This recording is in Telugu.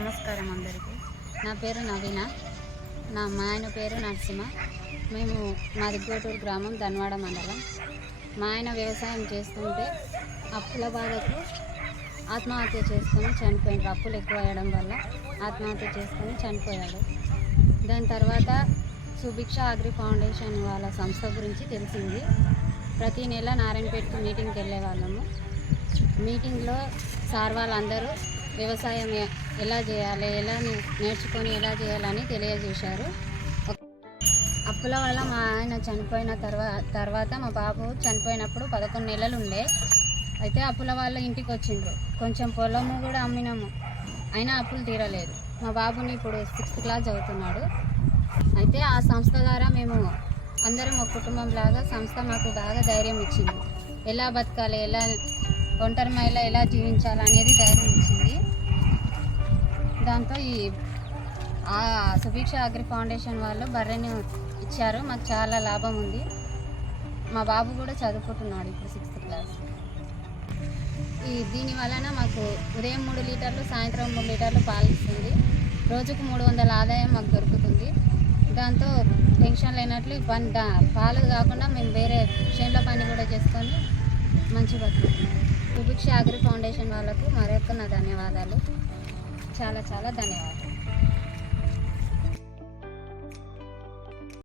నమస్కారం అందరికీ. నా పేరు నవీన, మా ఆయన పేరు నరసింహ. మేము మాది గోటూరు గ్రామం, ధన్వాడ మండలం. మా ఆయన వ్యవసాయం చేస్తుంటే అప్పుల బాధకు ఆత్మహత్య చేసుకొని చనిపోయాడు. అప్పులు ఎక్కువ అయ్యడం వల్ల ఆత్మహత్య చేసుకొని చనిపోయాడు. దాని తర్వాత సుభిక్ష అగ్రి ఫౌండేషన్ వాళ్ళ సంస్థ గురించి తెలిసింది. ప్రతి నెల నారాయణపేటకు మీటింగ్కి వెళ్ళే వాళ్ళము. మీటింగ్లో సార్ వాళ్ళందరూ వ్యవసాయం ఎలా చేయాలి, ఎలా నేర్చుకొని ఎలా చేయాలని తెలియజేశారు. అప్పుల వల్ల మా ఆయన చనిపోయిన తర్వాత మా బాబు చనిపోయినప్పుడు 11 నెలలు ఉండే. అయితే అప్పుల వాళ్ళ ఇంటికి వచ్చిండ్రు. కొంచెం పొలము కూడా అమ్మినాము, అయినా అప్పులు తీరలేదు. మా బాబుని ఇప్పుడు 6th క్లాస్ చదువుతున్నాడు. అయితే ఆ సంస్థ ద్వారా మేము అందరం ఒక కుటుంబం లాగా సంస్థ మాకు బాగా ధైర్యం ఇచ్చింది. ఎలా బతకాలి, ఎలా ఒంటరి మహిళ ఎలా జీవించాలనేది ధైర్యం ఇచ్చింది. దాంతో ఆ సుభిక్ష అగ్రి ఫౌండేషన్ వాళ్ళు బర్రెని ఇచ్చారు. మాకు చాలా లాభం ఉంది. మా బాబు కూడా చదువుకుంటున్నాడు ఇప్పుడు 6th క్లాస్. దీని వలన మాకు ఉదయం 3 లీటర్లు, సాయంత్రం 3 లీటర్లు పాలు ఇస్తుంది. రోజుకు 300 ఆదాయం మాకు దొరుకుతుంది. దాంతో టెన్షన్ లేనట్లు పాలు కాకుండా మేము వేరే చేనుల పని కూడా చేసుకొని మంచి బతుకుతున్నాం. సుభిక్ష అగ్రి ఫౌండేషన్ వాళ్ళకు మరొక నా ధన్యవాదాలు. చాలా చాలా ధన్యవాదాలు.